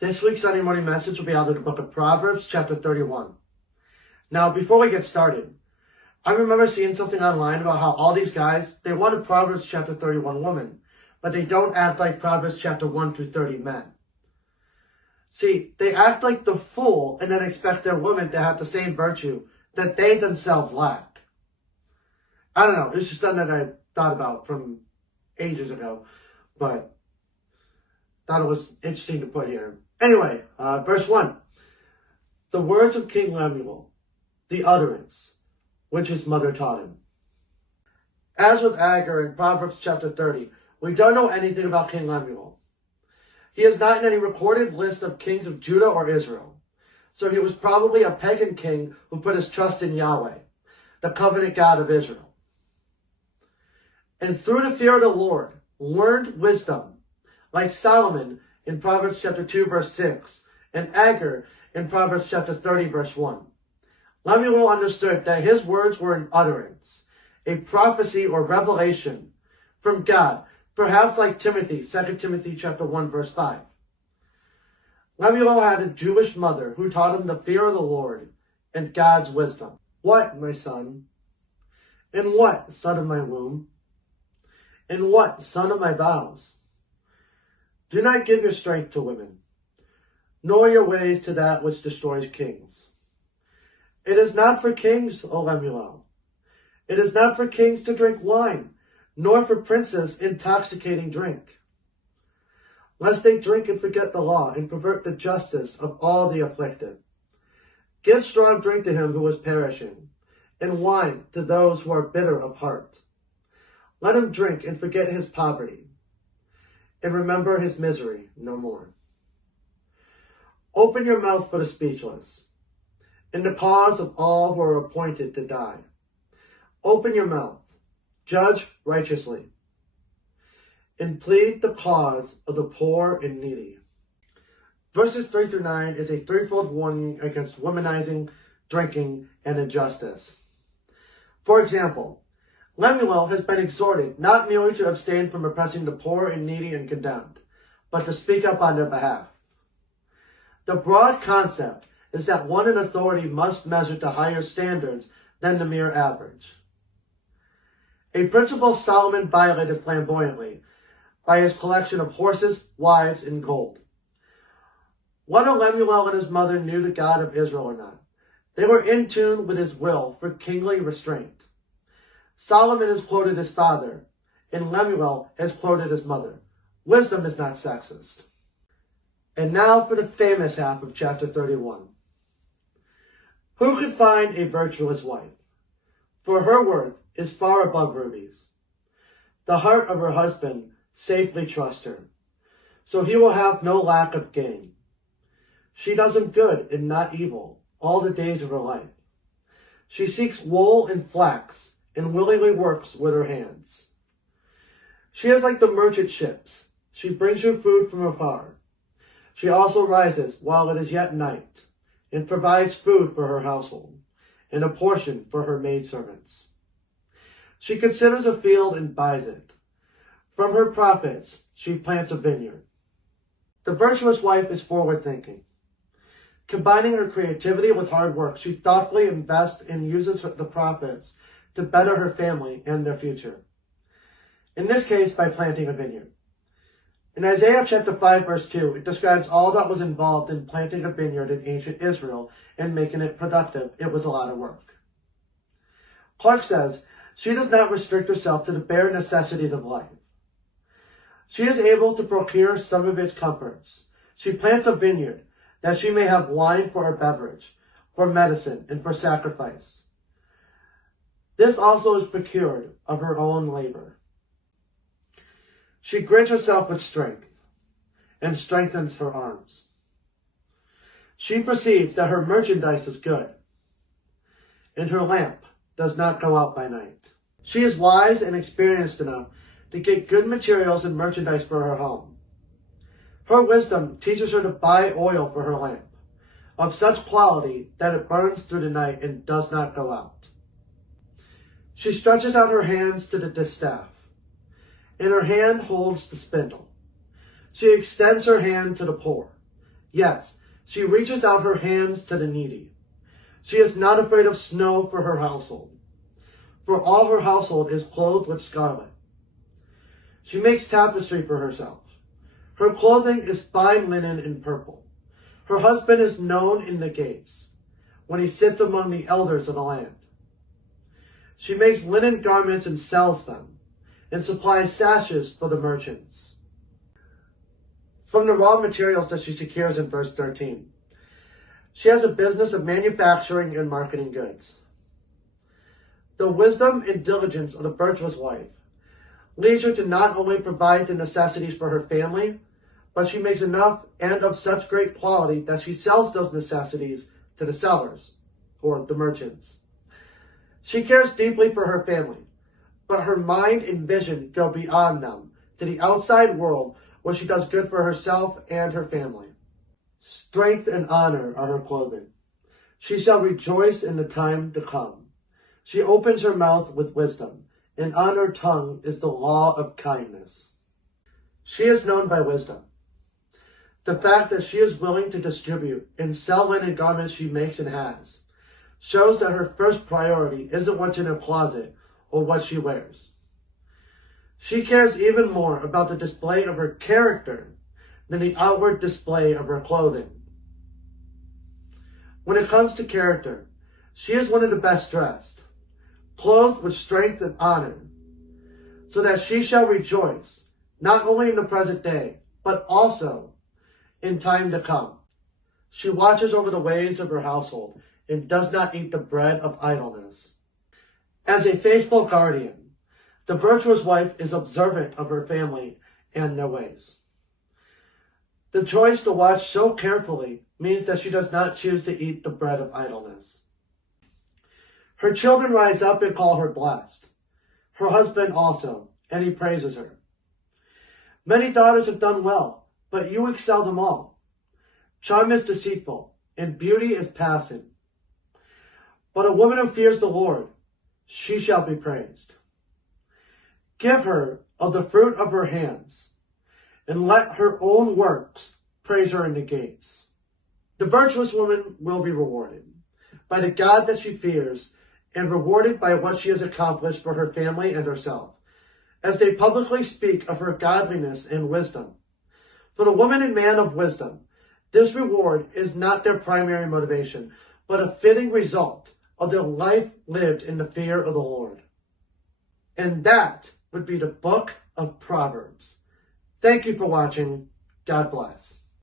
This week's Sunday morning message will be out of the book of Proverbs, chapter 31. Now, before we get started, I remember seeing something online about how all these guys, they want a Proverbs chapter 31 woman, but they don't act like Proverbs chapter 1 through 30 men. See, they act like the fool and then expect their woman to have the same virtue that they themselves lack. I don't know, it's just something that I thought about from ages ago, but thought it was interesting to put here. Anyway, verse 1. The words of King Lemuel, the utterance, which his mother taught him. As with Agur in Proverbs chapter 30, we don't know anything about King Lemuel. He is not in any recorded list of kings of Judah or Israel. So he was probably a pagan king who put his trust in Yahweh, the covenant God of Israel. And through the fear of the Lord, learned wisdom, like Solomon in Proverbs chapter 2 verse 6, and Agur in Proverbs chapter 30 verse 1. Lemuel understood that his words were an utterance, a prophecy or revelation from God, perhaps like Timothy, 2 Timothy chapter 1 verse 5. Lemuel had a Jewish mother who taught him the fear of the Lord and God's wisdom. What, my son? And what, son of my womb? And what, son of my vows? Do not give your strength to women, nor your ways to that which destroys kings. It is not for kings, O Lemuel. It is not for kings to drink wine, nor for princes intoxicating drink, lest they drink and forget the law and pervert the justice of all the afflicted. Give strong drink to him who is perishing, and wine to those who are bitter of heart. Let him drink and forget his poverty, and remember his misery no more. Open your mouth for the speechless, in the cause of all who are appointed to die. Open your mouth, judge righteously, and plead the cause of the poor and needy. Verses 3 through 9 is a threefold warning against womanizing, drinking, and injustice. For example, Lemuel has been exhorted not merely to abstain from oppressing the poor and needy and condemned, but to speak up on their behalf. The broad concept is that one in authority must measure to higher standards than the mere average. A principle Solomon violated flamboyantly by his collection of horses, wives, and gold. Whether Lemuel and his mother knew the God of Israel or not, they were in tune with his will for kingly restraint. Solomon is quoted his father, and Lemuel is quoted his mother. Wisdom is not sexist. And now for the famous half of chapter 31. Who could find a virtuous wife? For her worth is far above rubies. The heart of her husband safely trusts her, so he will have no lack of gain. She does him good and not evil all the days of her life. She seeks wool and flax, and willingly works with her hands. She is like the merchant ships. She brings you food from afar. She also rises while it is yet night, and provides food for her household, and a portion for her maidservants. She considers a field and buys it. From her profits, she plants a vineyard. The virtuous wife is forward-thinking. Combining her creativity with hard work, she thoughtfully invests and uses the profits to better her family and their future. In this case, by planting a vineyard. In Isaiah chapter 5 verse 2, it describes all that was involved in planting a vineyard in ancient Israel and making it productive. It was a lot of work. Clark says, she does not restrict herself to the bare necessities of life. She is able to procure some of its comforts. She plants a vineyard that she may have wine for her beverage, for medicine, and for sacrifice. This also is procured of her own labor. She girds herself with strength and strengthens her arms. She perceives that her merchandise is good, and her lamp does not go out by night. She is wise and experienced enough to get good materials and merchandise for her home. Her wisdom teaches her to buy oil for her lamp, of such quality that it burns through the night and does not go out. She stretches out her hands to the distaff, and her hand holds the spindle. She extends her hand to the poor, Yes, she reaches out her hands to the needy. She is not afraid of snow for her household, for all her household is clothed with scarlet. She makes tapestry for herself. Her clothing is fine linen and purple. Her husband is known in the gates, when he sits among the elders of the land. She makes linen garments and sells them, and supplies sashes for the merchants. From the raw materials that she secures in verse 13, she has a business of manufacturing and marketing goods. The wisdom and diligence of the virtuous wife leads her to not only provide the necessities for her family, but she makes enough and of such great quality that she sells those necessities to the sellers, or the merchants. She cares deeply for her family, but her mind and vision go beyond them to the outside world where she does good for herself and her family. Strength and honor are her clothing. She shall rejoice in the time to come. She opens her mouth with wisdom, and on her tongue is the law of kindness. She is known by wisdom. The fact that she is willing to distribute and sell linen garments she makes and has shows that her first priority isn't what's in her closet or what she wears. She cares even more about the display of her character than the outward display of her clothing. When it comes to character, she is one of the best dressed, clothed with strength and honor, so that she shall rejoice, not only in the present day, but also in time to come. She watches over the ways of her household and does not eat the bread of idleness. As a faithful guardian, the virtuous wife is observant of her family and their ways. The choice to watch so carefully means that she does not choose to eat the bread of idleness. Her children rise up and call her blessed. Her husband also, and he praises her. Many daughters have done well, but you excel them all. Charm is deceitful, and beauty is passing. But a woman who fears the Lord, she shall be praised. Give her of the fruit of her hands, and let her own works praise her in the gates. The virtuous woman will be rewarded by the God that she fears, and rewarded by what she has accomplished for her family and herself, as they publicly speak of her godliness and wisdom. For the woman and man of wisdom, this reward is not their primary motivation, but a fitting result of their life lived in the fear of the Lord. And that would be the book of Proverbs. Thank you for watching. God bless.